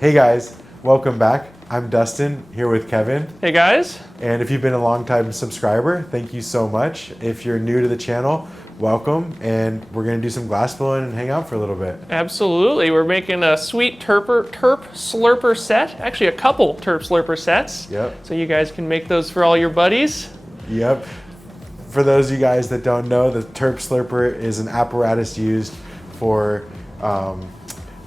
Hey guys, welcome back. I'm Dustin, here with Kevin. Hey guys. And if you've been a long-time subscriber, thank you so much. If you're new to the channel, welcome. And we're gonna do some glass blowing and hang out for a little bit. Absolutely. We're making a sweet Terp Slurper set. Actually, a couple Terp Slurper sets. Yep. So you guys can make those for all your buddies. Yep. For those of you guys that don't know, the Terp Slurper is an apparatus used for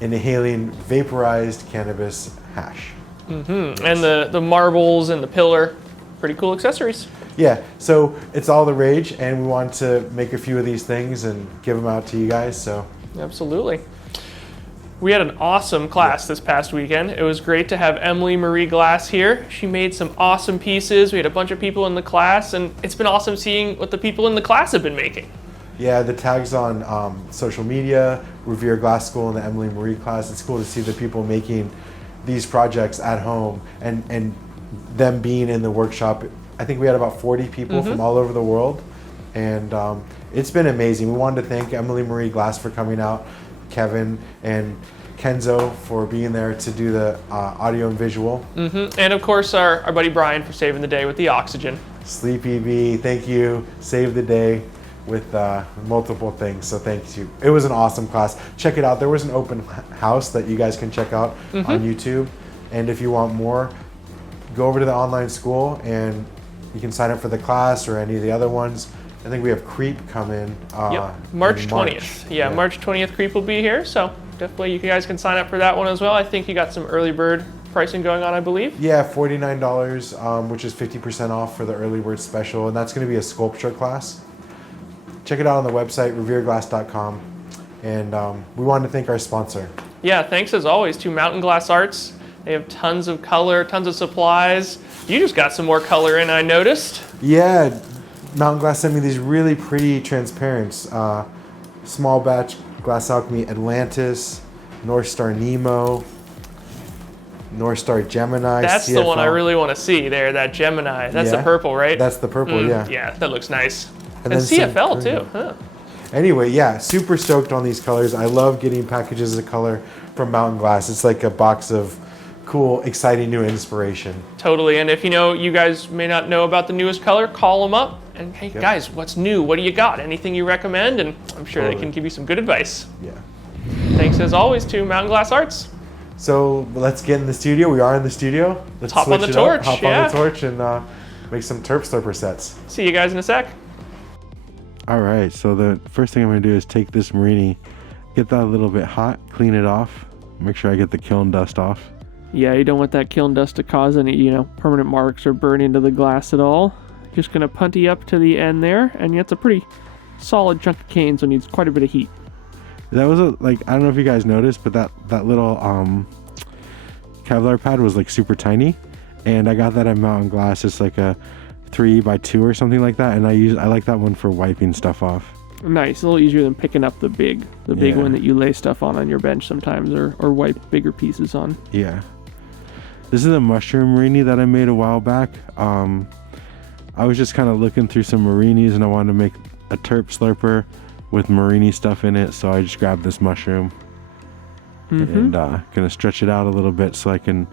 inhaling vaporized cannabis hash. Mm-hmm. And the marbles and the pillar, pretty cool accessories. Yeah, so it's all the rage, and we want to make a few of these things and give them out to you guys. So absolutely. We had an awesome class this past weekend. It was great to have Emily Marie Glass here. She made some awesome pieces. We had a bunch of people in the class, and it's been awesome seeing what the people in the class have been making. Yeah, the tags on social media, Revere Glass School and the Emily Marie class. It's cool to see the people making these projects at home and them being in the workshop. I think we had about 40 people from all over the world, and it's been amazing. We wanted to thank Emily Marie Glass for coming out, Kevin and Kenzo for being there to do the audio and visual. And of course our buddy Brian for saving the day with the oxygen. Sleepy B, thank you, saved the day with multiple things, so thank you. It was an awesome class. Check it out. There was an open house that you guys can check out on YouTube, and if you want more, go over to the online school and you can sign up for the class or any of the other ones. I think we have Creep coming March 20th. Yeah, March 20th Creep will be here, so definitely you guys can sign up for that one as well. I think you got some early bird pricing going on, I believe. Yeah, $49, which is 50% off for the early bird special, and that's going to be a sculpture class. Check it out on the website, revereglass.com. And we wanted to thank our sponsor. Yeah, thanks as always to Mountain Glass Arts. They have tons of color, tons of supplies. You just got some more color in, I noticed. Yeah, Mountain Glass sent me these really pretty transparents. Small Batch Glass Alchemy Atlantis, North Star Nemo, North Star Gemini. That's CFL. the one I really want to see there, that Gemini. That's the purple, right? That's the purple, yeah. Yeah, that looks nice. And And CFL too, huh? Anyway, yeah, super stoked on these colors. I love getting packages of color from Mountain Glass. It's like a box of cool, exciting new inspiration. Totally, and if you guys may not know about the newest color, call them up. And hey, guys, what's new? What do you got? Anything you recommend? And I'm sure they can give you some good advice. Yeah. Thanks as always to Mountain Glass Arts. So let's get in the studio. We are in the studio. Let's hop on the torch. Hop on the torch and make some Terp Slurper sets. See you guys in a sec. All right, so the first thing I'm gonna do is take this Marini, get that a little bit hot, clean it off, make sure I get the kiln dust off. Yeah, you don't want that kiln dust to cause any, permanent marks or burn into the glass at all. Just gonna punty up to the end there, and it's a pretty solid chunk of cane, so it needs quite a bit of heat. That was I don't know if you guys noticed, but that little Kevlar pad was like super tiny, and I got that at Mountain Glass. It's like a 3x2 or something like that, and I like that one for wiping stuff off. Nice, a little easier than picking up the big one that you lay stuff on your bench sometimes, or wipe bigger pieces on. Yeah. This is a mushroom Marini that I made a while back. I was just kind of looking through some Marinis, and I wanted to make a Terp Slurper with Marini stuff in it, so I just grabbed this mushroom and gonna stretch it out a little bit so I can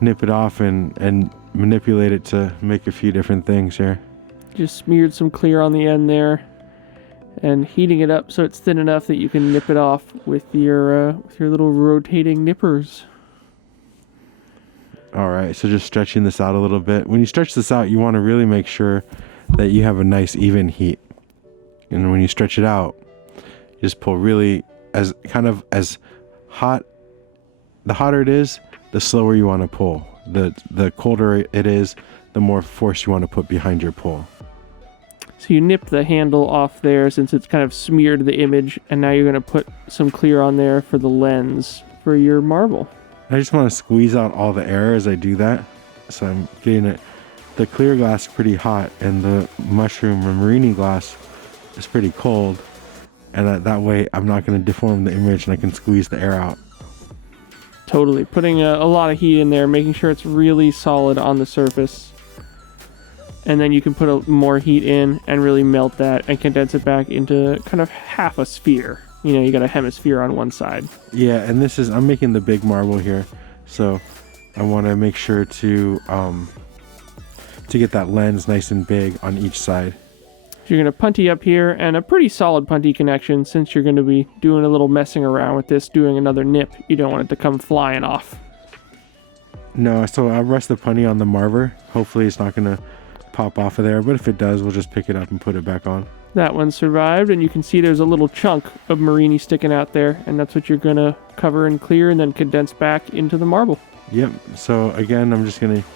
nip it off and manipulate it to make a few different things here. Just smeared some clear on the end there and heating it up so it's thin enough that you can nip it off with your little rotating nippers. All right, so just stretching this out a little bit. When you stretch this out, you want to really make sure that you have a nice even heat. And when you stretch it out, you just pull really as hot. The hotter it is, the slower you want to pull. The colder it is, the more force you want to put behind your pull. So you nip the handle off there since it's kind of smeared the image, and now you're going to put some clear on there for the lens for your marble. I just want to squeeze out all the air as I do that. So I'm getting the clear glass pretty hot, and the mushroom or Marini glass is pretty cold. And that way I'm not going to deform the image, and I can squeeze the air out. Totally. Putting a lot of heat in there, making sure it's really solid on the surface. And then you can put more heat in and really melt that and condense it back into kind of half a sphere. You got a hemisphere on one side. Yeah, and I'm making the big marble here. So I want to make sure to get that lens nice and big on each side. You're going to punty up here, and a pretty solid punty connection since you're going to be doing a little messing around with this, doing another nip. You don't want it to come flying off. No, so I'll rest the punty on the marver. Hopefully it's not going to pop off of there, but if it does, we'll just pick it up and put it back on. That one survived, and you can see there's a little chunk of Marini sticking out there, and that's what you're going to cover and clear and then condense back into the marble. Yep, so again, I'm just going to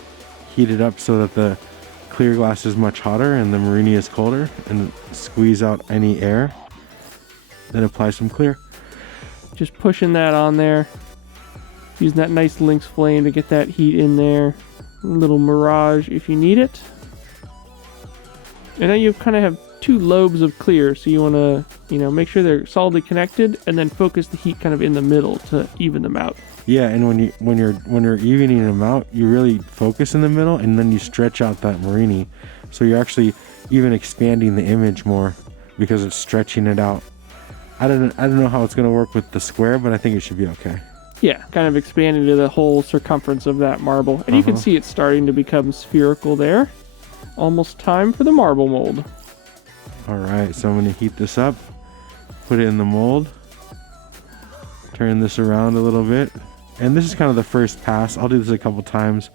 heat it up so that the clear glass is much hotter and the Marini is colder, and squeeze out any air. Then apply some clear. Just pushing that on there. Using that nice lynx flame to get that heat in there. A little mirage if you need it. And now you kind of have two lobes of clear, so you want to, make sure they're solidly connected, and then focus the heat kind of in the middle to even them out. Yeah, and when you're evening them out, you really focus in the middle, and then you stretch out that Marini, so you're actually even expanding the image more because it's stretching it out. I don't know how it's gonna work with the square, but I think it should be okay. Yeah, kind of expanding to the whole circumference of that marble, and you can see it's starting to become spherical there. Almost time for the marble mold. All right, so I'm gonna heat this up, put it in the mold, turn this around a little bit. And this is kind of the first pass. I'll do this a couple times,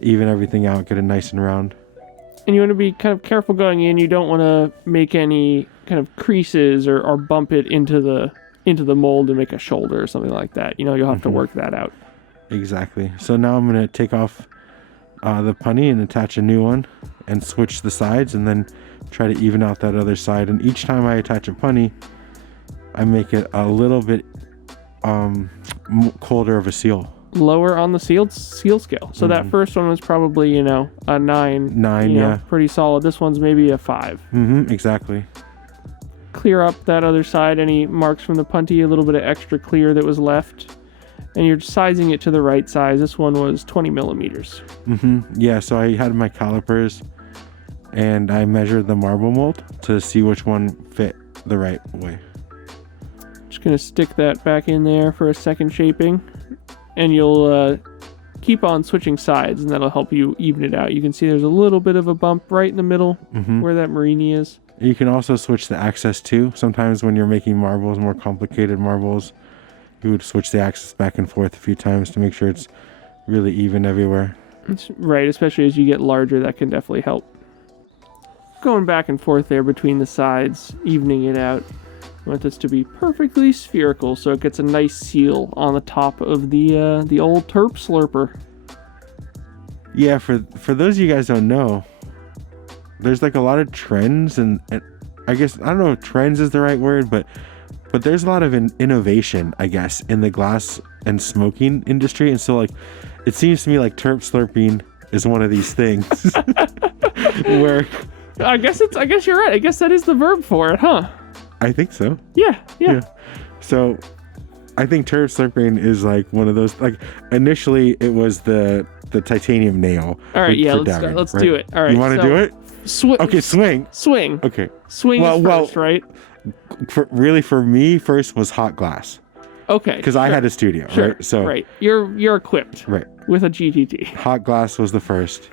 even everything out, get it nice and round. And you want to be kind of careful going in. You don't want to make any kind of creases or bump it into the mold and make a shoulder or something like that. You'll have to work that out. Exactly. So now I'm going to take off the punny and attach a new one and switch the sides, and then try to even out that other side. And each time I attach a punny, I make it a little bit colder of a seal. Lower on the seal scale. So that first one was probably, a 9. 9, yeah. Pretty solid. This one's maybe a 5. Exactly. Clear up that other side, any marks from the punty, a little bit of extra clear that was left. And you're sizing it to the right size. This one was 20 millimeters. Yeah, so I had my calipers and I measured the marble mold to see which one fit the right way. Just going to stick that back in there for a second shaping. And you'll keep on switching sides, and that'll help you even it out. You can see there's a little bit of a bump right in the middle where that Marini is. You can also switch the axis too. Sometimes when you're making marbles, more complicated marbles, you would switch the axis back and forth a few times to make sure it's really even everywhere. Right, especially as you get larger, that can definitely help. Going back and forth there between the sides, evening it out. I want this to be perfectly spherical so it gets a nice seal on the top of the old Terp Slurper. Yeah, for those of you guys who don't know, there's like a lot of trends, and I guess, I don't know if trends is the right word, but there's a lot of innovation, I guess, in the glass and smoking industry. And so like, it seems to me like Terp Slurping is one of these things where... I guess you're right. I guess that is the verb for it, huh? I think so. Yeah. So I think Terp Slurping is like one of those, like initially it was the titanium nail. All right, let's do it. All right. You want to do it? Okay, swing. Okay. Swing is first, right? For me, first was hot glass. Okay. Because I had a studio, right? So right. You're equipped. Right. With a GTT. Hot glass was the first.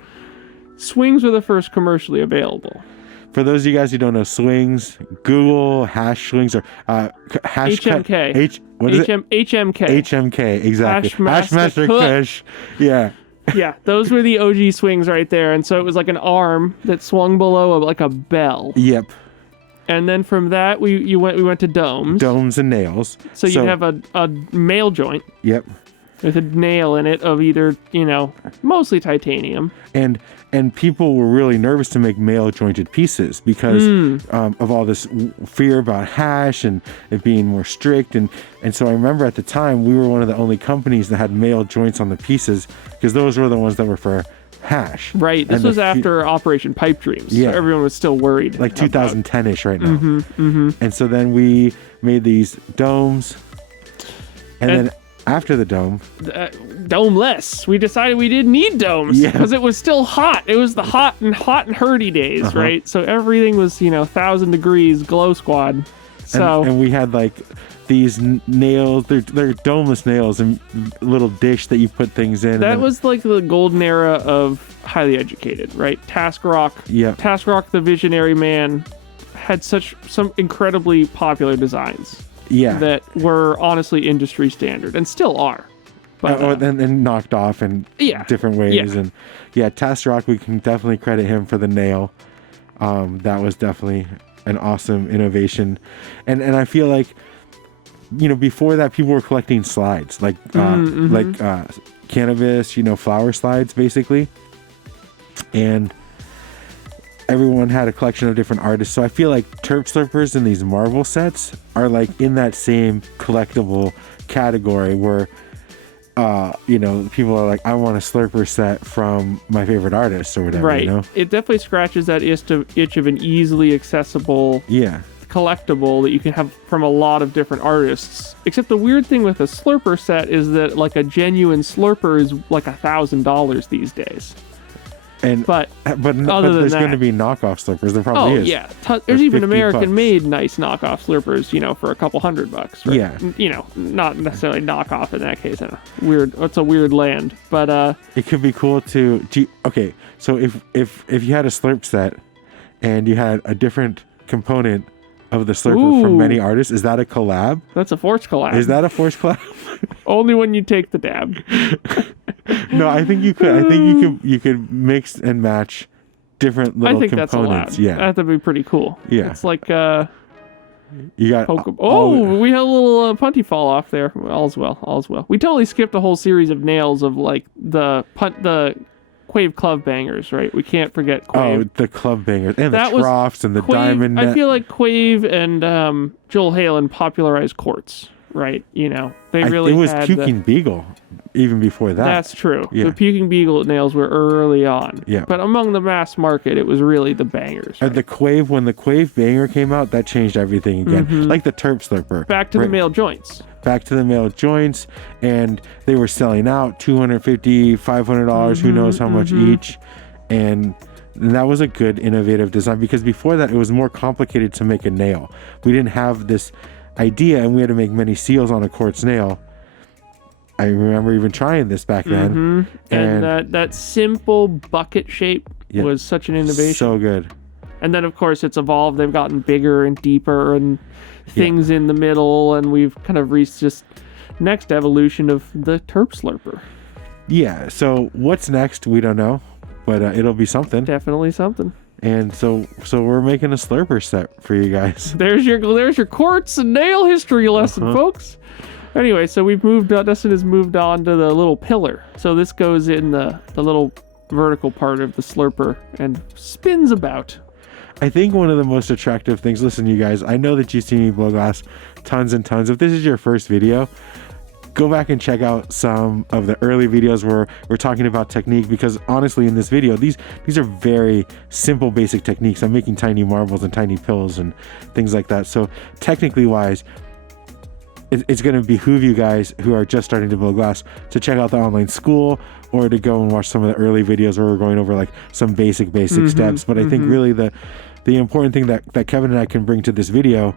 Swings were the first commercially available. For those of you guys who don't know, swings, Google hash swings or hash HMK. What is it? HMK. HMK, exactly. Hashmaster Kush. Yeah. Yeah, those were the OG swings right there. And so it was like an arm that swung below like a bell. Yep. And then from that, we went to domes. Domes and nails. So you have a male joint. Yep. With a nail in it of either, mostly titanium. And people were really nervous to make male jointed pieces because of all this fear about hash and it being more strict. And so I remember at the time, we were one of the only companies that had male joints on the pieces because those were the ones that were for hash. Right. This was after Operation Pipe Dreams. Yeah. So everyone was still worried. Like 2010-ish right now. And so then we made these domes. And then after the dome, dome-less. We decided we didn't need domes because it was still hot. It was the hot and hurdy days, right? So everything was 1,000 degrees, glow squad. So and we had like these nails. They're domeless nails and little dish that you put things in. That was like the golden era of highly educated, right? Task Rock, the visionary man, had some incredibly popular designs. Yeah. That were honestly industry standard and still are. But, and knocked off in different ways. Yeah. And Task Rock, we can definitely credit him for the nail. That was definitely an awesome innovation. And I feel like, before that, people were collecting slides, like cannabis, flower slides, basically. And everyone had a collection of different artists. So I feel like Terp Slurpers and these Marvel sets are like in that same collectible category where, people are like, I want a Slurper set from my favorite artist or whatever. Right. It definitely scratches that itch of an easily accessible collectible that you can have from a lot of different artists. Except the weird thing with a Slurper set is that like a genuine Slurper is like $1,000 these days. But there's going to be knockoff Slurpers. There probably is. Yeah. There's even American-made nice knockoff Slurpers, for a couple $100. Right? Yeah. Not necessarily knockoff in that case. It's a weird land, but it could be cool to. Okay, so if you had a Slurp set and you had a different component of the Slurper from many artists, is that a collab? That's a forced collab. Is that a forced collab? Only when you take the dab. No, I think you could. I think you could mix and match different little components. That's allowed. Yeah, that'd be pretty cool. Yeah, it's like you got. We had a little punty fall off there. All's well. We totally skipped a whole series of nails of like the Quave club bangers, right? We can't forget Quave. Oh, the club bangers and the troughs and the Quave, diamond net. I feel like Quave and Joel Halen popularized quartz, right? They really it was Puking Beagle even before that. That's true. Yeah. The Puking Beagle nails were early on. Yeah. But among the mass market, it was really the bangers. Right? The Quave, when the Quave banger came out, that changed everything again. Mm-hmm. Like the Terp Slurper. Back to the male joints. And they were selling out $250, $500, who knows how much each. And that was a good innovative design, because before that it was more complicated to make a nail. We didn't have this idea, and we had to make many seals on a quartz nail. I remember even trying this back then. And that simple bucket shape was such an innovation. So good. And then of course it's evolved. They've gotten bigger and deeper and things in the middle, and we've kind of reached this next evolution of the Terp Slurper. Yeah, so what's next, we don't know, but it'll be something. Definitely something. And so we're making a Slurper set for you guys. There's your quartz and nail history lesson, folks. Anyway, so we've moved on. Dustin has moved on to the little pillar. So this goes in the little vertical part of the Slurper and spins about. I think one of the most attractive things, listen, you guys, I know that you've seen me blow glass tons and tons. If this is your first video, go back and check out some of the early videos where we're talking about technique, because honestly in this video, these are very simple, basic techniques. I'm making tiny marbles and tiny pills and things like that. So technically wise, it's going to behoove you guys who are just starting to blow glass to check out the online school, or to go and watch some of the early videos where we're going over like some basic steps. But I think really the important thing that Kevin and I can bring to this video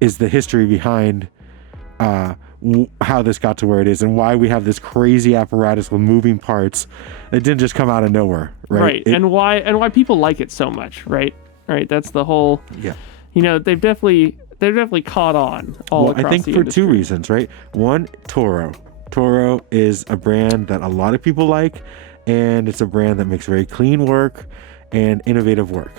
is the history behind how this got to where it is, and why we have this crazy apparatus with moving parts that didn't just come out of nowhere, right? And why people like it so much, right? That's the whole. Yeah. They've definitely caught on all across the industry. I think for two reasons, right? One, Toro. Toro is a brand that a lot of people like, and it's a brand that makes very clean work and innovative work.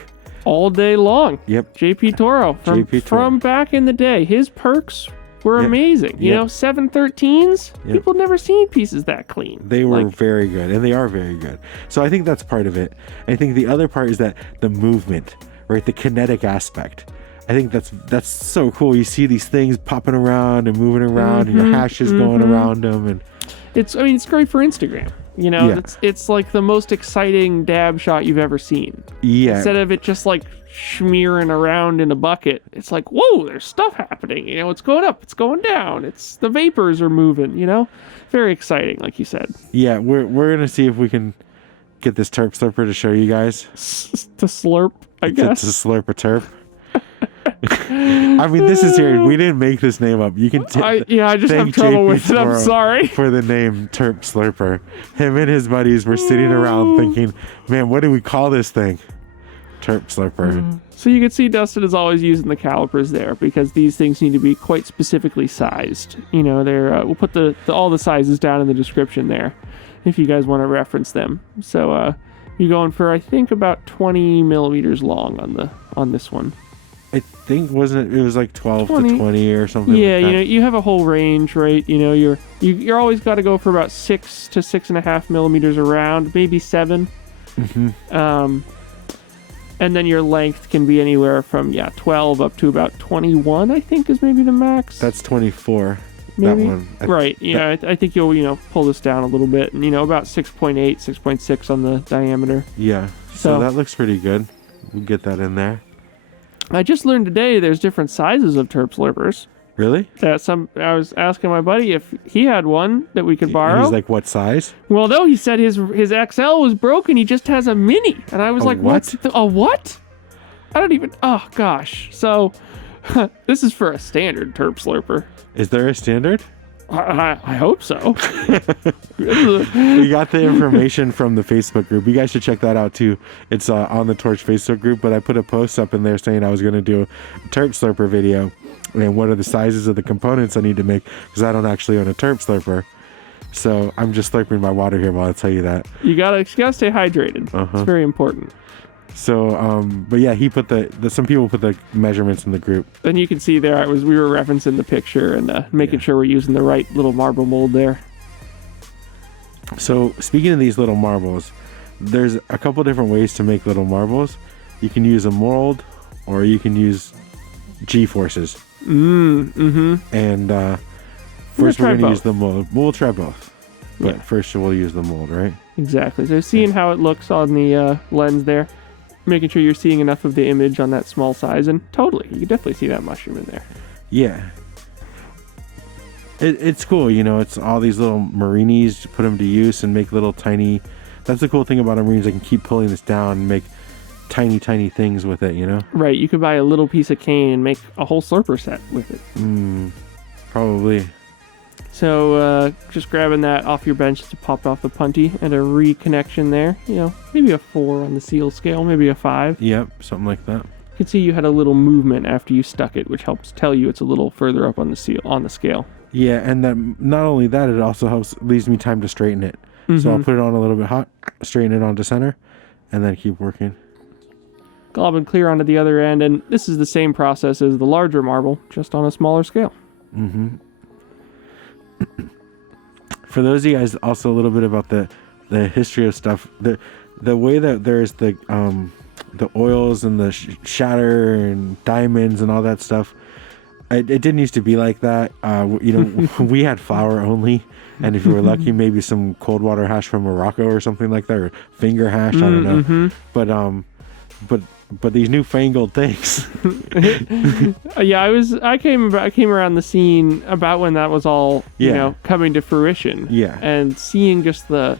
All day long. Yep. JP Toro. From back in the day. His perks were amazing. 713s, people never seen pieces that clean. They were very good, and they are very good. So I think that's part of it. I think the other part is that the movement, right? The kinetic aspect. I think that's so cool. You see these things popping around and moving around, and your hashes going around them, and it's great for Instagram. It's like the most exciting dab shot you've ever seen. Yeah. Instead of it just like smearing around in a bucket, it's like, whoa, there's stuff happening. It's going up, it's going down. It's the vapors are moving. Very exciting, like you said. Yeah, we're gonna see if we can get this Terp Slurper to show you guys to slurp. I guess to slurp a terp. I mean, this is here. We didn't make this name up. You can. I just have thank trouble JP with it. I'm Toro sorry. for the name Terp Slurper. Him and his buddies were sitting around thinking, "Man, what do we call this thing?" Terp Slurper. So you can see Dustin is always using the calipers there because these things need to be quite specifically sized. They're we'll put all the sizes down in the description there if you guys want to reference them. So you're going for, I think, about 20 millimeters long on this one. I think it was like 12 to 20 or something. Yeah, like that. you have a whole range, right? You're always got to go for about 6 to 6.5 millimeters around, maybe 7. Mm-hmm. And then your length can be anywhere from 12 up to about 21, I think, is maybe the max. That's 24. Maybe? That one. Right. I think you'll pull this down a little bit, and about 6.8, 6.6 on the diameter. Yeah. So that looks pretty good. We'll get that in there. I just learned today there's different sizes of Terp Slurpers. Really? I was asking my buddy if he had one that we could borrow. He's like, what size? Well, no, he said his XL was broken. He just has a mini. And I was like, what? A what? I don't even... Oh, gosh. So, this is for a standard Terp Slurper. Is there a standard? I hope so. We got the information from the Facebook group. You guys should check that out too. It's on the Torch Facebook group, but I put a post up in there saying I was going to do a Terp Slurper video. And what are the sizes of the components I need to make, because I don't actually own a Terp Slurper. So I'm just slurping my water here while I tell you that. You gotta stay hydrated. It's very important. So, but yeah, he put some people put the measurements in the group. And you can see there, we were referencing the picture and making sure we're using the right little marble mold there. So speaking of these little marbles, there's a couple different ways to make little marbles. You can use a mold, or you can use G-forces. And first we're going to use the mold. We'll try both. But first we'll use the mold, right? Exactly. So seeing how it looks on the lens there, making sure you're seeing enough of the image on that small size, and totally, you can definitely see that mushroom in there. Yeah. It's cool, it's all these little marinis, put them to use and make little tiny... That's the cool thing about a marines, I can keep pulling this down and make tiny things with it, Right, you could buy a little piece of cane and make a whole slurper set with it. Probably. So just grabbing that off your bench to pop off the punty and a reconnection there, maybe a 4 on the seal scale, maybe a 5. Yep, something like that. You can see you had a little movement after you stuck it, which helps tell you it's a little further up on the scale. Yeah, and then not only that, it also leaves me time to straighten it. So I'll put it on a little bit hot, straighten it onto center, and then keep working. Glob and clear onto the other end, and this is the same process as the larger marble, just on a smaller scale. For those of you guys, also a little bit about the history of stuff. The way that there's the oils and the shatter and diamonds and all that stuff, it didn't used to be like that. We had flour only, and if you were lucky, maybe some cold water hash from Morocco or something like that, or finger hash. I don't know. But these newfangled things. I came around the scene about when that was all coming to fruition. Yeah. And seeing just the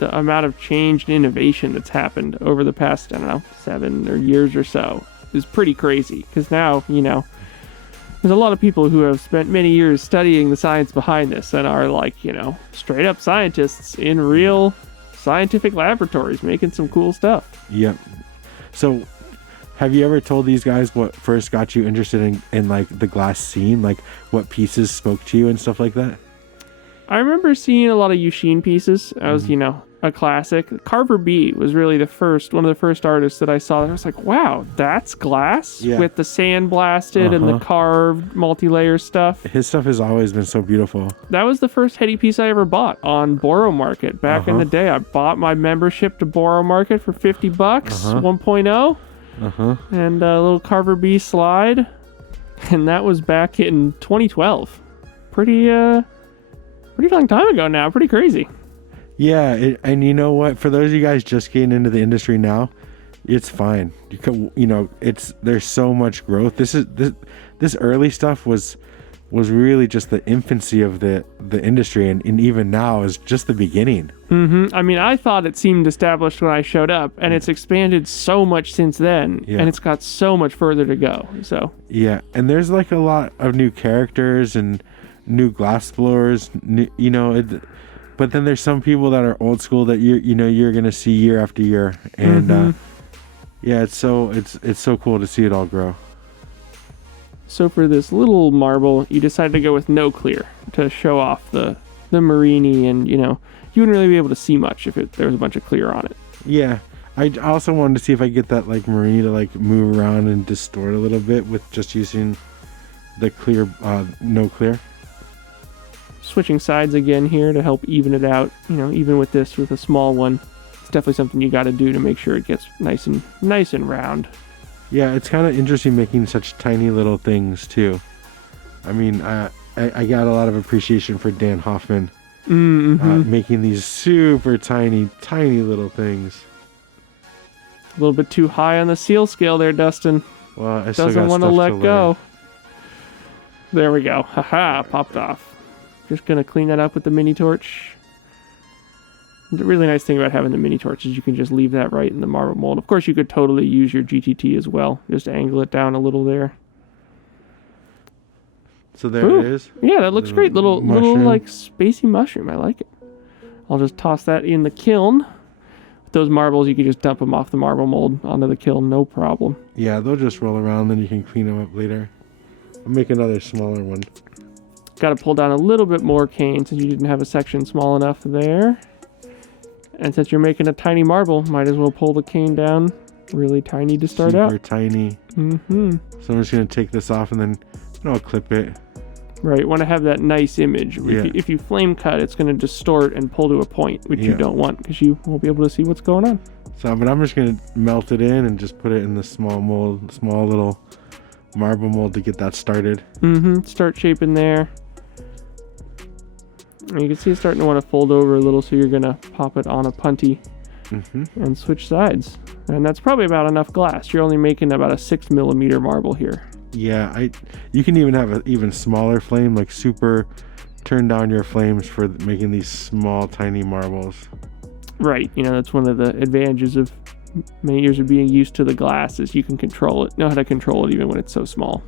amount of change and innovation that's happened over the past 7 years or so is pretty crazy. Because now there's a lot of people who have spent many years studying the science behind this and are straight up scientists in real scientific laboratories making some cool stuff. Yep. So, have you ever told these guys what first got you interested in like the glass scene, like what pieces spoke to you and stuff like that? I remember seeing a lot of Yushin pieces. I was, a classic. Carver B was really one of the first artists that I saw. I was like, wow, that's glass with the sandblasted and the carved multi-layer stuff. His stuff has always been so beautiful. That was the first heady piece I ever bought on Boro Market back in the day. I bought my membership to Boro Market for $50, 1.0. And a little Carver B slide, and that was back in 2012. Pretty long time ago now. Pretty crazy. Yeah, and you know what? For those of you guys just getting into the industry now, it's fine. There's so much growth. This early stuff was was really just the infancy of the industry, and even now is just the beginning. I mean, I thought it seemed established when I showed up, and it's expanded so much since then, and it's got so much further to go. So yeah, and there's like a lot of new characters and new glass blowers, but then there's some people that are old school that you're gonna see year after year, and it's so cool to see it all grow. So for this little marble, you decided to go with no clear to show off the Marini, and you wouldn't really be able to see much if there was a bunch of clear on it. Yeah, I also wanted to see if I get that like Marini to like move around and distort a little bit with just using the clear, no clear. Switching sides again here to help even it out. Even with a small one, it's definitely something you got to do to make sure it gets nice and round. Yeah, it's kind of interesting making such tiny little things too. I mean, I got a lot of appreciation for Dan Hoffman making these super tiny little things. A little bit too high on the seal scale there, Dustin. Well, I still doesn't want to let go. There we go. Haha, popped off. Just gonna clean that up with the mini torch. The really nice thing about having the mini torch is you can just leave that right in the marble mold. Of course, you could totally use your GTT as well. Just angle it down a little there. So there it is. Yeah, that looks great. Little like spacey mushroom. I like it. I'll just toss that in the kiln. With those marbles, you can just dump them off the marble mold onto the kiln, no problem. Yeah, they'll just roll around, then you can clean them up later. I'll make another smaller one. Got to pull down a little bit more cane since you didn't have a section small enough there. And since you're making a tiny marble, might as well pull the cane down really tiny to start out. Super tiny. So I'm just going to take this off and then I'll clip it. Right, you want to have that nice image. If you flame cut, it's going to distort and pull to a point, which you don't want because you won't be able to see what's going on. But I'm just going to melt it in and just put it in the small little marble mold to get that started. Start shaping there. And you can see it's starting to want to fold over a little, so you're going to pop it on a punty and switch sides. And that's probably about enough glass. You're only making about a 6mm marble here. Yeah, you can even have an even smaller flame, like super turn down your flames for making these small, tiny marbles. Right, that's one of the advantages of many years of being used to the glass is you can know how to control it even when it's so small.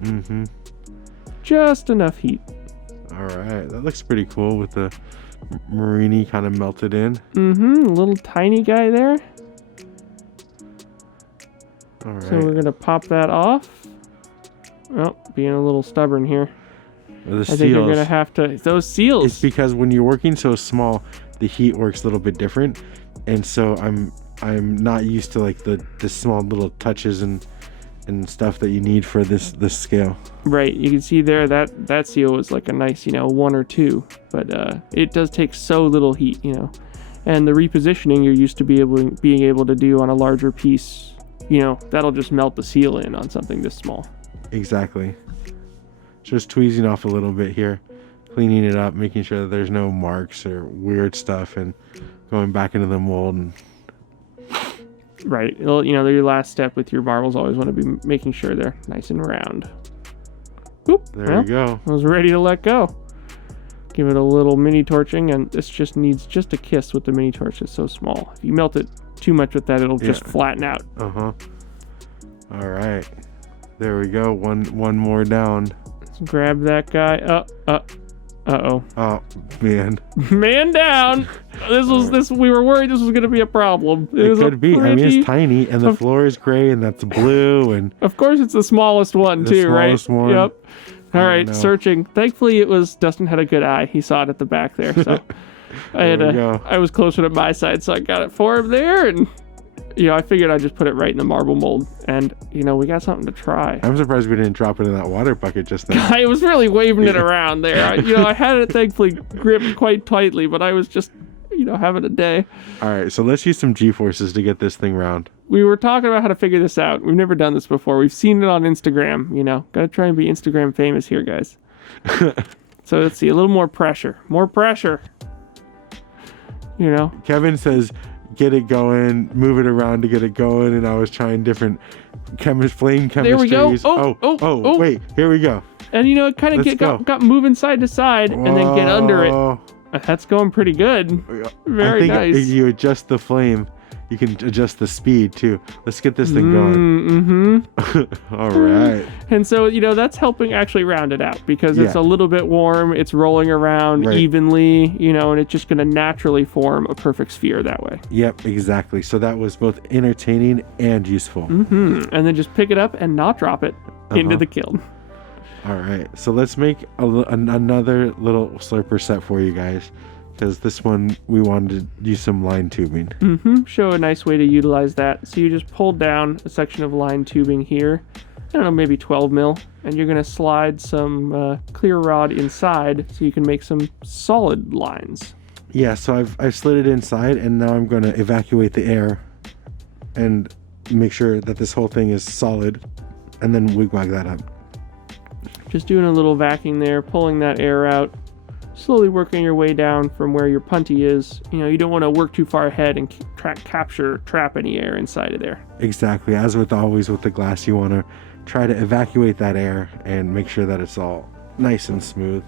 Just enough heat. All right, that looks pretty cool with the Marini kind of melted in. A little tiny guy there. All right. So we're gonna pop that off. Oh, being a little stubborn here. I think you're gonna have to. Those seals. It's because when you're working so small, the heat works a little bit different, and so I'm not used to like the small little touches and stuff that you need for this scale. Right, you can see there that seal was like a nice 1 or 2, but it does take so little heat, and the repositioning you're used to being able to do on a larger piece, that'll just melt the seal in on something this small. Exactly. Just tweezing off a little bit here, cleaning it up, making sure that there's no marks or weird stuff, and going back into the mold. And right, your last step with your marbles, always want to be making sure they're nice and round. Oop, there you go. I was ready to let go. Give it a little mini torching, and this just needs just a kiss with the mini torch. It's so small. If you melt it too much with that, it'll just flatten out. All right, there we go. One more down. Let's grab that guy. Uh-oh. Oh, man. Man down. We were worried this was going to be a problem. It could be. I mean, it's tiny, and the floor is gray, and that's blue, and of course it's the smallest one too, right? The smallest one. Yep. All right, searching. Thankfully, Dustin had a good eye. He saw it at the back there, so I was closer to my side, so I got it for him there, and I figured I'd just put it right in the marble mold, and we got something to try. I'm surprised we didn't drop it in that water bucket just then. I was really waving it around there. I had it thankfully gripped quite tightly, but I was just having a day. All right, so let's use some G-forces to get this thing round. We were talking about how to figure this out. We've never done this before. We've seen it on Instagram. Gotta try and be Instagram famous here, guys. So let's see, a little more pressure. Kevin says, get it going, move it around to get it going, and I was trying different flame chemistries. There we go. Oh, wait, here we go. And it kind of got moving side to side and then get under it. That's going pretty good. Very nice. If you adjust the flame, you can adjust the speed too. Let's get this thing going. All right. And so, that's helping actually round it out because it's a little bit warm. It's rolling around evenly, and it's just going to naturally form a perfect sphere that way. Yep, exactly. So that was both entertaining and useful. And then just pick it up and not drop it into the kiln. All right. So let's make another little slurper set for you guys. Because this one, we wanted to use some line tubing. Show a nice way to utilize that. So you just pull down a section of line tubing here. I don't know, maybe 12 mil. And you're going to slide some clear rod inside so you can make some solid lines. Yeah, so I've slid it inside, and now I'm going to evacuate the air and make sure that this whole thing is solid, and then wigwag that up. Just doing a little vacuum there, pulling that air out. Slowly working your way down from where your punty is. You don't want to work too far ahead and trap any air inside of there. Exactly. As with always with the glass, you want to try to evacuate that air and make sure that it's all nice and smooth.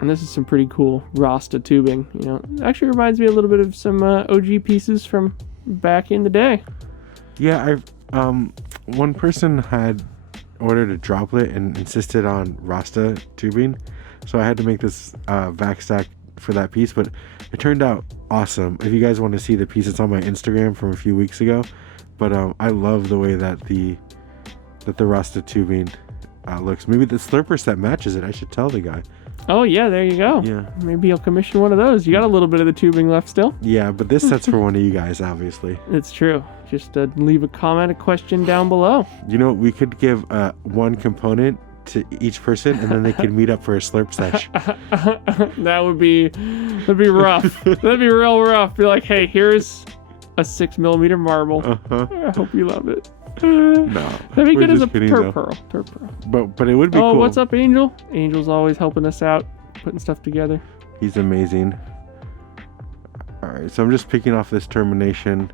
And this is some pretty cool Rasta tubing. It actually reminds me a little bit of some OG pieces from back in the day. Yeah, one person had ordered a droplet and insisted on Rasta tubing. So I had to make this vac stack for that piece, but it turned out awesome. If you guys want to see the piece, it's on my Instagram from a few weeks ago. But I love the way that the Rasta tubing looks. Maybe the slurper set matches it. I should tell the guy. Oh yeah, there you go. Yeah. Maybe you'll commission one of those. You got a little bit of the tubing left still. Yeah, but this set's for one of you guys, obviously. It's true. Just leave a comment, a question down below. We could give one component to each person, and then they could meet up for a slurp sesh. That'd be rough. That'd be real rough. Be like, hey, here's a 6mm marble. I hope you love it. No, that'd be good as a Terp Pearl. But it would be cool. Oh, what's up, Angel? Angel's always helping us out, putting stuff together. He's amazing. All right, so I'm just picking off this termination,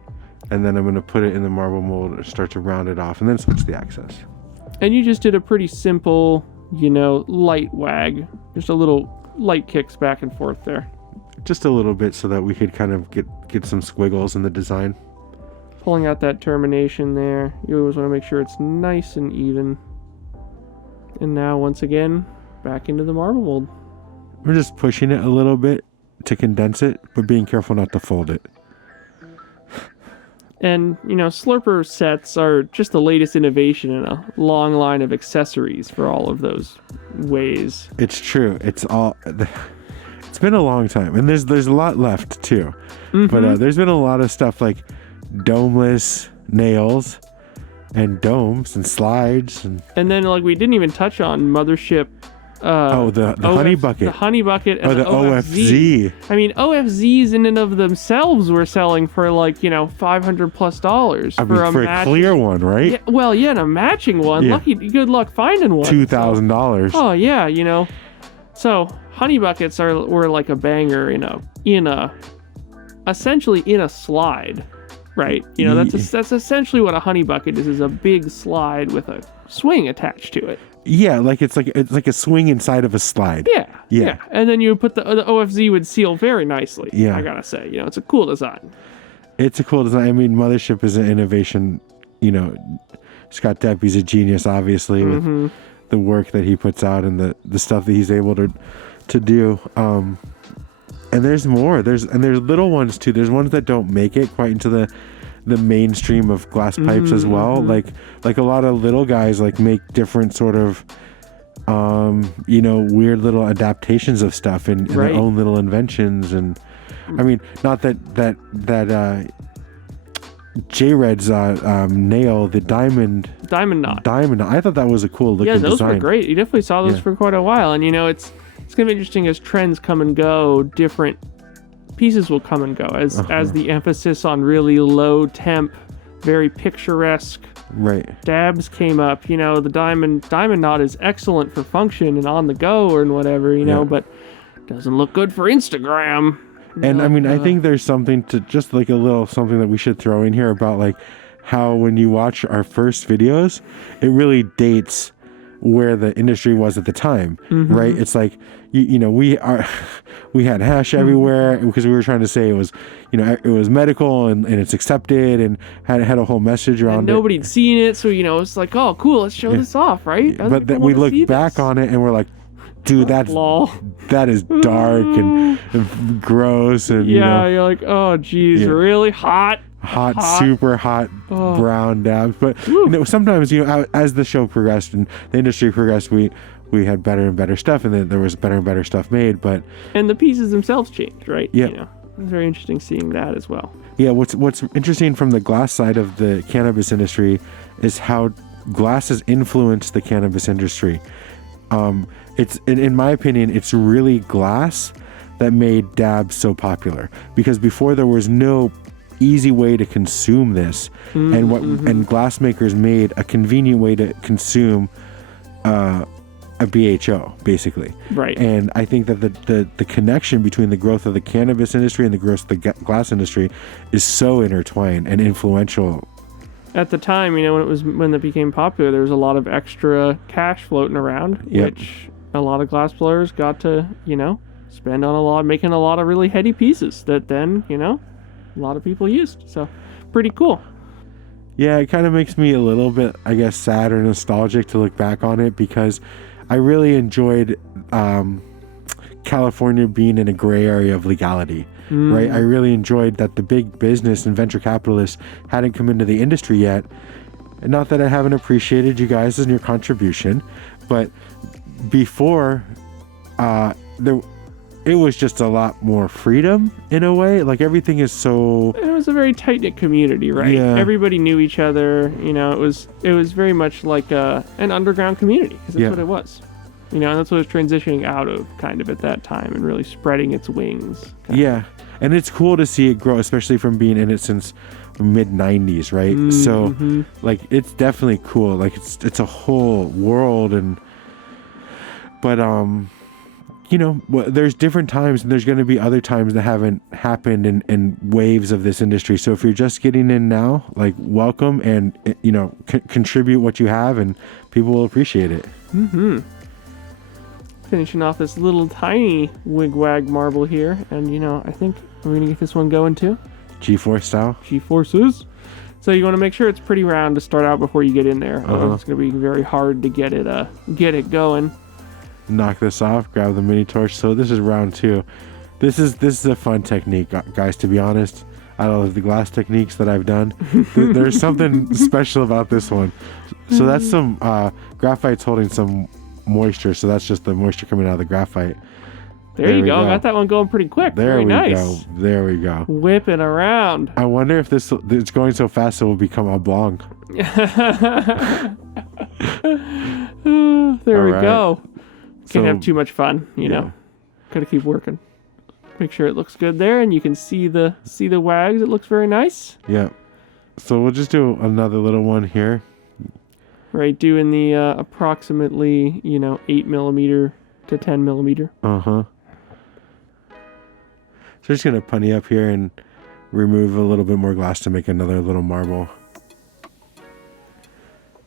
and then I'm going to put it in the marble mold and start to round it off, and then switch the axis. And you just did a pretty simple, light wag. Just a little light kicks back and forth there. Just a little bit so that we could kind of get some squiggles in the design. Pulling out that termination there. You always want to make sure it's nice and even. And now, once again, back into the marble mold. We're just pushing it a little bit to condense it, but being careful not to fold it. And, slurper sets are just the latest innovation in a long line of accessories for all of those ways. It's true. It's been a long time. And there's a lot left, too. But there's been a lot of stuff like domeless nails and domes and slides. And then, we didn't even touch on Mothership. The honey bucket. The honey bucket and the OFZ. I mean, OFZs in and of themselves were selling for $500+ for a clear one, right? Yeah, well, yeah, and a matching one. Yeah. Good luck finding one. $2,000. Oh yeah, So honey buckets were like a banger essentially in a slide, right? That's essentially what a honey bucket is a big slide with a swing attached to it. Yeah, it's like a swing inside of a slide. Yeah. And then you put the OFZ would seal very nicely. Yeah. I gotta say, it's a cool design. It's a cool design. I mean, Mothership is an innovation. Scott Deppy's a genius, obviously, with the work that he puts out and the stuff that he's able to do. And there's more. There's little ones too. There's ones that don't make it quite into the mainstream of glass pipes as well. Like a lot of little guys make different sort of weird little adaptations of stuff in their own little inventions. And I mean, not that J-Red's nail, the diamond knot. I thought that was a cool looking design. Yeah, those were great. You definitely saw those for quite a while. And it's gonna be interesting as trends come and go. Different pieces will come and go as the emphasis on really low temp, very picturesque dabs came up. The diamond knot is excellent for function and on the go and whatever, but doesn't look good for Instagram. And I mean, I think there's something to just a little something that we should throw in here about how when you watch our first videos, it really dates where the industry was at the time, right? It's like, we had hash everywhere because we were trying to say it was, it was medical and it's accepted and had a whole message around and it. nobody'd seen it, so it's like, oh, cool, let's show this off, right? But then we look back on it and we're like, dude, that is dark and gross, and you're like, oh geez, really hot, super hot brown dabs. But sometimes as the show progressed and the industry progressed, we had better and better stuff, and then there was better and better stuff made. And the pieces themselves changed, right? Yeah, it was very interesting seeing that as well. Yeah, what's interesting from the glass side of the cannabis industry is how glass has influenced the cannabis industry. It's in my opinion, it's really glass that made dabs so popular, because before there was no easy way to consume this, and glass makers made a convenient way to consume a BHO, basically. Right. And I think that the connection between the growth of the cannabis industry and the growth of the glass industry is so intertwined and influential. At the time, when it became popular, there was a lot of extra cash floating around, which a lot of glass blowers got to, spend on making a lot of really heady pieces that then, a lot of people used. So, pretty cool. Yeah, it kind of makes me a little bit, I guess, sad or nostalgic to look back on it, because I really enjoyed California being in a gray area of legality. Right, I really enjoyed that the big business and venture capitalists hadn't come into the industry yet. And not that I haven't appreciated you guys and your contribution, but before, it was just a lot more freedom in a way. Like, everything is so. It was a very tight knit community, right? Yeah. Everybody knew each other. It was very much like an underground community, because that's what it was. And that's what it was transitioning out of kind of at that time and really spreading its wings. Yeah. And it's cool to see it grow, especially from being in it since mid-90s, right? So, like, it's definitely cool. Like, it's a whole world. But there's different times, and there's going to be other times that haven't happened in waves of this industry. So if you're just getting in now, like, welcome, and, contribute what you have, and people will appreciate it. Finishing off this little tiny wigwag marble here, and I think we're gonna get this one going too. G-force style. G-forces. So you want to make sure it's pretty round to start out before you get in there. It's gonna be very hard to get it going. Knock this off. Grab the mini torch. So this is round 2. This is a fun technique, guys. To be honest, I love the glass techniques that I've done. There's something special about this one. So that's some graphite's holding some moisture, so that's just the moisture coming out of the graphite. There you go. Got that one going pretty quick. There we go. There we go. Whipping around. I wonder if it's going so fast it will become oblong. There we go. Can't have too much fun, you know. Gotta keep working. Make sure it looks good there, and you can see the wags. It looks very nice. Yeah. So we'll just do another little one here. Right, doing the approximately, 8 millimeter to 10 millimeter. So just going to punny up here and remove a little bit more glass to make another little marble.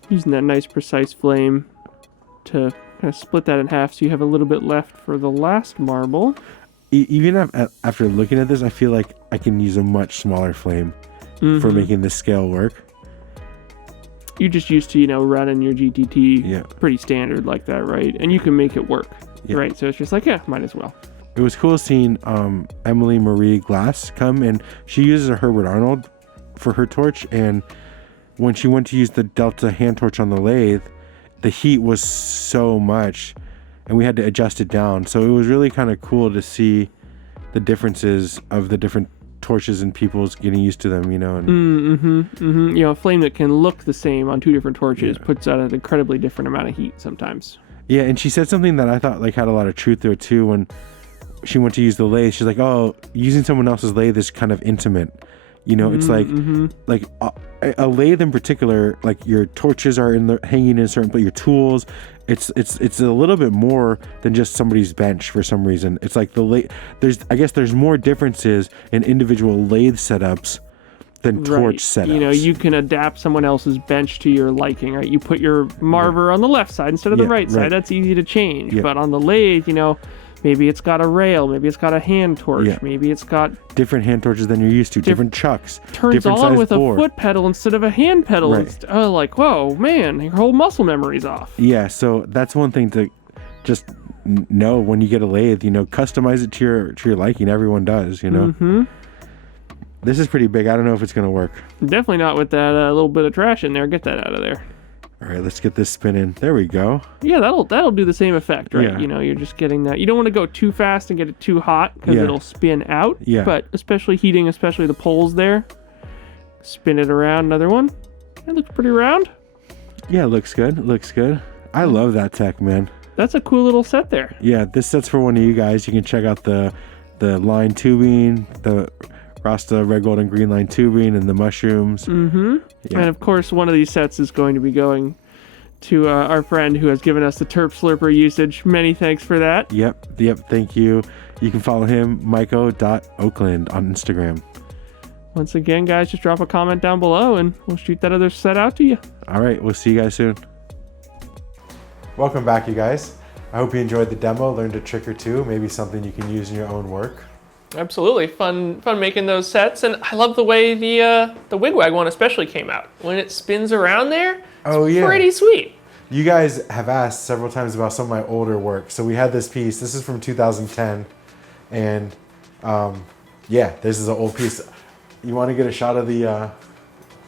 Using that nice precise flame to kind of split that in half so you have a little bit left for the last marble. Even after looking at this, I feel like I can use a much smaller flame for making this scale work. You're just used to, running your GTT pretty standard like that, right? And you can make it work, right? So it's just like, might as well. It was cool seeing Emily Marie Glass come, and she uses a Herbert Arnold for her torch, and when she went to use the Delta hand torch on the lathe, the heat was so much, and we had to adjust it down. So it was really kind of cool to see the differences of the different torches and people's getting used to them, and a flame that can look the same on two different torches puts out an incredibly different amount of heat sometimes. Yeah, and she said something that I thought had a lot of truth to it too. When she went to use the lathe, she's like, "Oh, using someone else's lathe is kind of intimate." It's like a lathe in particular, like your torches are hanging in certain, but your tools, it's a little bit more than just somebody's bench for some reason. It's like the lathe. There's more differences in individual lathe setups than torch setups. You know, you can adapt someone else's bench to your liking, right? You put your marver on the left side instead of the right side. That's easy to change. But on the lathe, you know, maybe it's got a rail, maybe it's got a hand torch, maybe it's got different hand torches than you're used to, different chucks, turns different on size with bore. a foot pedal instead of a hand pedal. Oh, like, whoa, man, your whole muscle memory's off. Yeah, so that's one thing to just know when you get a lathe. You know, customize it to your liking. Everyone does, you know. This is pretty big. I don't know if it's gonna work. Definitely not with that little bit of trash in there. Get that out of there. All right, let's get this spinning. There we go. Yeah, that'll do the same effect, right? Yeah. You know, you're just getting that. You don't want to go too fast and get it too hot because it'll spin out. Yeah. But especially heating, especially the poles there. Spin it around. Another one. That looks pretty round. Yeah, it looks good. It looks good. I love that tech, man. That's a cool little set there. Yeah, this set's for one of you guys. You can check out the line tubing, the Rasta red, gold, and green line tubing, and the mushrooms. Yeah. And of course, one of these sets is going to be going to our friend who has given us the Terp Slurper usage. Many thanks for that. Yep. Thank you. You can follow him, Maiko.Oakland, on Instagram. Once again, guys, just drop a comment down below and we'll shoot that other set out to you. All right. We'll see you guys soon. Welcome back, you guys. I hope you enjoyed the demo, learned a trick or two, maybe something you can use in your own work. Absolutely. Fun making those sets. And I love the way the wigwag one especially came out. When it spins around there, it's pretty sweet. You guys have asked several times about some of my older work. So we had this piece. This is from 2010. And this is an old piece. You want to get a shot of the...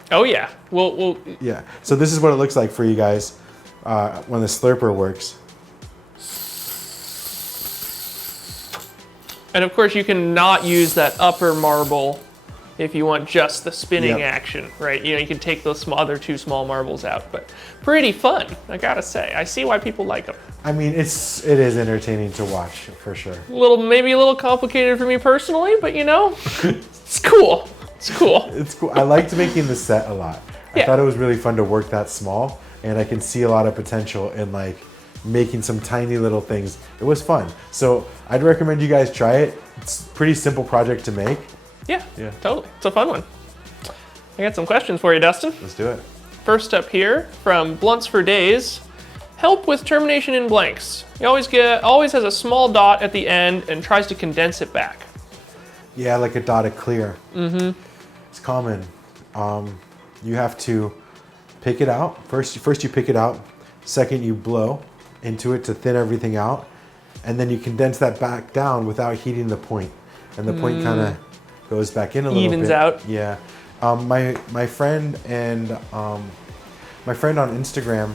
Oh, yeah. We'll... Yeah. So this is what it looks like for you guys when the slurper works. And of course, you can not use that upper marble if you want just the spinning action, right? You know, you can take those other two small marbles out, but pretty fun, I gotta say. I see why people like them. I mean, it is entertaining to watch for sure. Maybe a little complicated for me personally, but you know, it's cool. It's cool. It's cool. I liked making the set a lot. I thought it was really fun to work that small, and I can see a lot of potential in like making some tiny little things. It was fun. So I'd recommend you guys try it. It's a pretty simple project to make. Yeah, totally. It's a fun one. I got some questions for you, Dustin. Let's do it. First up here from Blunts for Days. Help with termination in blanks. He always has a small dot at the end and tries to condense it back. Yeah, like a dotted clear. It's common. You have to pick it out. First you pick it out. Second, you blow into it to thin everything out, and then you condense that back down without heating the point, and the point kind of goes back in a little bit. Evens out. Yeah. My friend on Instagram,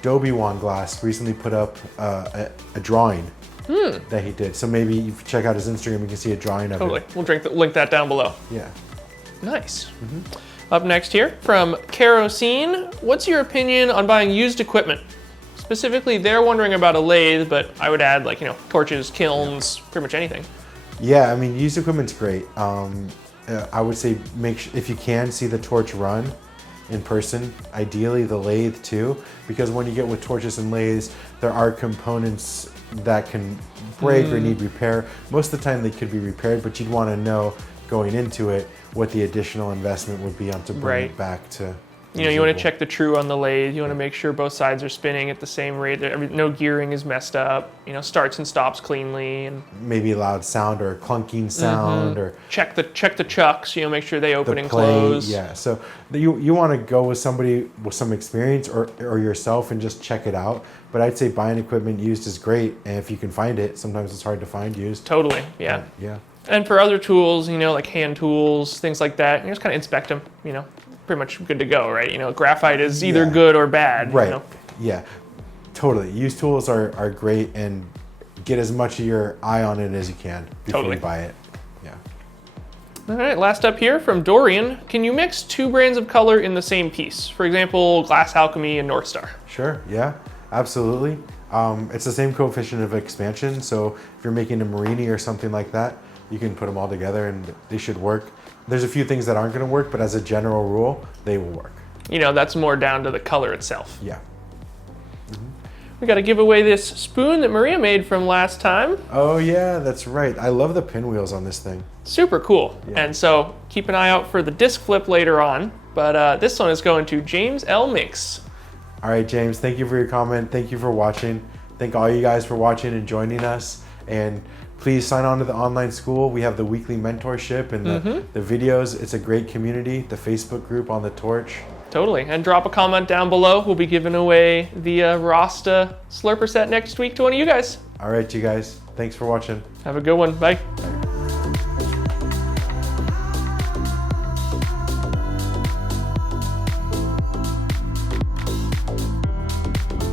Dobie Wan Glass, recently put up a drawing that he did. So maybe if you check out his Instagram, you can see a drawing of it. We'll link that down below. Yeah. Nice. Up next here from Kerosene. What's your opinion on buying used equipment? Specifically, they're wondering about a lathe, but I would add like, you know, torches, kilns, pretty much anything. Yeah, I mean, used equipment's great. I would say if you can see the torch run in person, ideally the lathe too, because when you get with torches and lathes, there are components that can break or need repair. Most of the time they could be repaired, but you'd want to know going into it what the additional investment would be on to bring it back to. You know, you want to check the true on the lathe. You want to make sure both sides are spinning at the same rate. No gearing is messed up. You know, starts and stops cleanly, and maybe loud sound or clunking sound, or check the chucks. You know, make sure they open and close. Yeah, so you want to go with somebody with some experience or yourself and just check it out. But I'd say buying equipment used is great, and if you can find it, sometimes it's hard to find used. Totally, yeah. Yeah. And for other tools, you know, like hand tools, things like that, you just kind of inspect them. You know, pretty much good to go, right? You know, graphite is either good or bad. Right. You know? Yeah. Totally. Used tools are great, and get as much of your eye on it as you can before you buy it. Yeah. All right, last up here from Dorian. Can you mix two brands of color in the same piece? For example, Glass Alchemy and North Star. Sure. Yeah. Absolutely. It's the same coefficient of expansion, so if you're making a Marini or something like that, you can put them all together and they should work. There's a few things that aren't going to work, but as a general rule, they will work. You know, that's more down to the color itself. Yeah. we got to give away this spoon that Maria made from last time. Oh yeah, that's right. I love the pinwheels on this thing. Super cool. Yeah. And so keep an eye out for the disc flip later on. But this one is going to James L. Minks. All right, James, thank you for your comment. Thank you for watching. Thank all you guys for watching and joining us. And please sign on to the online school. We have the weekly mentorship and the videos. It's a great community, the Facebook group on the Torch. Totally. And drop a comment down below. We'll be giving away the Rasta Slurper set next week to one of you guys. All right, you guys. Thanks for watching. Have a good one. Bye. Bye.